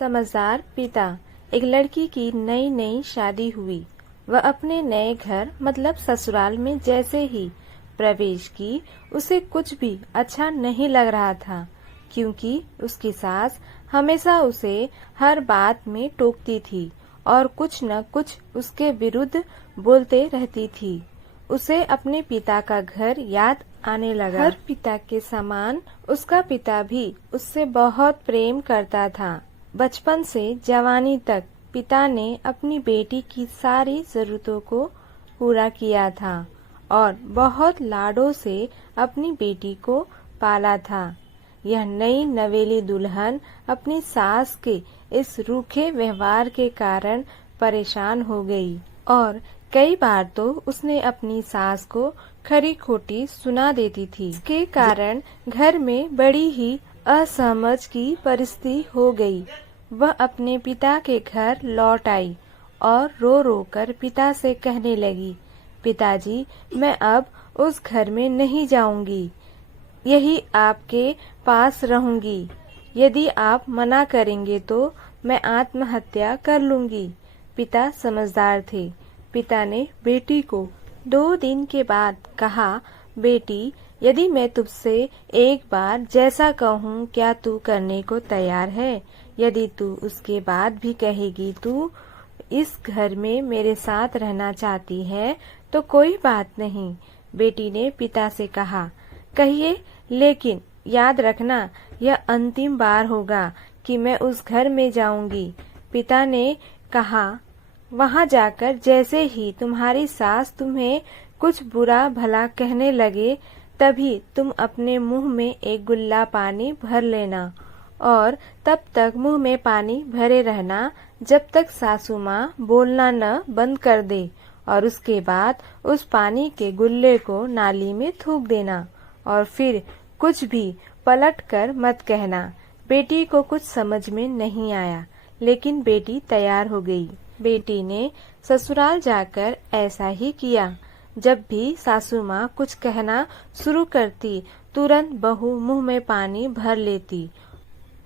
समझदार पिता। एक लड़की की नई नई शादी हुई। वह अपने नए घर मतलब ससुराल में जैसे ही प्रवेश की, उसे कुछ भी अच्छा नहीं लग रहा था, क्योंकि उसकी सास हमेशा उसे हर बात में टोकती थी और कुछ न कुछ उसके विरुद्ध बोलते रहती थी। उसे अपने पिता का घर याद आने लगा। हर पिता के समान उसका पिता भी उससे बहुत प्रेम करता था। बचपन से जवानी तक पिता ने अपनी बेटी की सारी जरूरतों को पूरा किया था और बहुत लाडों से अपनी बेटी को पाला था। यह नई नवेली दुल्हन अपनी सास के इस रूखे व्यवहार के कारण परेशान हो गई और कई बार तो उसने अपनी सास को खरी खोटी सुना देती थी। इसके कारण घर में बड़ी ही असहमत की परिस्थिति हो गई। वह अपने पिता के घर लौट आई और रो रो कर पिता से कहने लगी, पिताजी, मैं अब उस घर में नहीं जाऊंगी, यही आपके पास रहूंगी। यदि आप मना करेंगे तो मैं आत्महत्या कर लूंगी। पिता समझदार थे। पिता ने बेटी को 2 दिन के बाद कहा, बेटी, यदि मैं तुझसे एक बार जैसा कहूँ क्या तू करने को तैयार है? यदि तू उसके बाद भी कहेगी तू इस घर में मेरे साथ रहना चाहती है तो कोई बात नहीं। बेटी ने पिता से कहा, कहिए, लेकिन याद रखना यह अंतिम बार होगा कि मैं उस घर में जाऊंगी। पिता ने कहा, वहां जाकर जैसे ही तुम्हारी सास तुम्हें कुछ बुरा भला कहने लगे, तभी तुम अपने मुंह में एक गुल्ला पानी भर लेना और तब तक मुंह में पानी भरे रहना जब तक सासू माँ बोलना न बंद कर दे, और उसके बाद उस पानी के गुल्ले को नाली में थूक देना और फिर कुछ भी पलट कर मत कहना। बेटी को कुछ समझ में नहीं आया, लेकिन बेटी तैयार हो गई। बेटी ने ससुराल जाकर ऐसा ही किया। जब भी सासू माँ कुछ कहना शुरू करती, तुरंत बहू मुंह में पानी भर लेती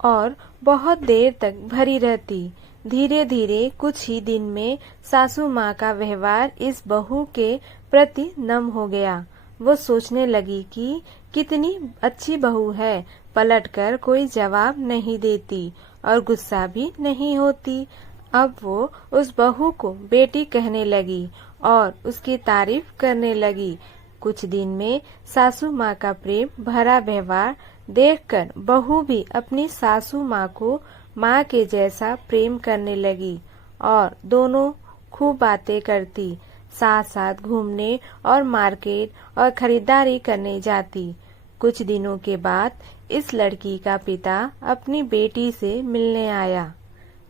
और बहुत देर तक भरी रहती। धीरे धीरे कुछ ही दिन में सासू माँ का व्यवहार इस बहू के प्रति नम हो गया। वो सोचने लगी कि कितनी अच्छी बहू है, पलटकर कोई जवाब नहीं देती और गुस्सा भी नहीं होती। अब वो उस बहू को बेटी कहने लगी और उसकी तारीफ करने लगी। कुछ दिन में सासू माँ का प्रेम भरा व्यवहार देखकर बहू भी अपनी सासू माँ को माँ के जैसा प्रेम करने लगी और दोनों खूब बातें करती, साथ साथ घूमने और मार्केट और खरीदारी करने जाती। कुछ दिनों के बाद इस लड़की का पिता अपनी बेटी से मिलने आया।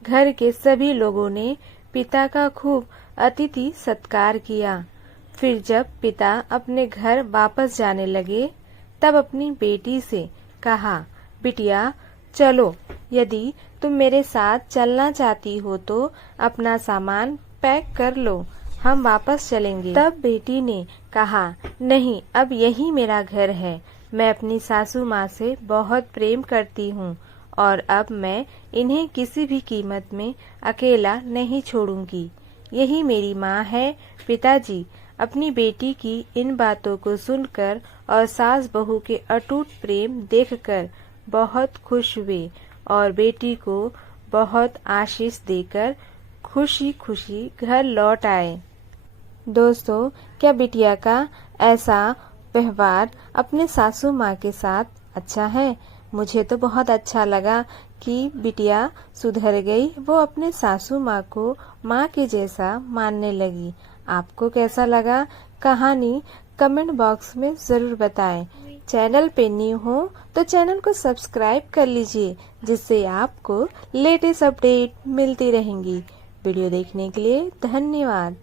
घर के सभी लोगों ने पिता का खूब अतिथि सत्कार किया। फिर जब पिता अपने घर वापस जाने लगे, तब अपनी बेटी से कहा, बिटिया, चलो, यदि तुम मेरे साथ चलना चाहती हो तो अपना सामान पैक कर लो, हम वापस चलेंगे। तब बेटी ने कहा, नहीं, अब यही मेरा घर है। मैं अपनी सासू माँ से बहुत प्रेम करती हूँ और अब मैं इन्हें किसी भी कीमत में अकेला नहीं छोड़ूंगी। यही मेरी माँ है। पिताजी अपनी बेटी की इन बातों को सुनकर और सास बहू के अटूट प्रेम देखकर बहुत खुश हुए और बेटी को बहुत आशीष देकर खुशी खुशी घर लौट आए। दोस्तों, क्या बिटिया का ऐसा व्यवहार अपने सासू माँ के साथ अच्छा है? मुझे तो बहुत अच्छा लगा कि बिटिया सुधर गई, वो अपने सासू माँ को माँ के जैसा मानने लगी। आपको कैसा लगा कहानी? कमेंट बॉक्स में जरूर बताएं। चैनल पे न्यू हो तो चैनल को सब्सक्राइब कर लीजिए, जिससे आपको लेटेस्ट अपडेट मिलती रहेंगी। वीडियो देखने के लिए धन्यवाद।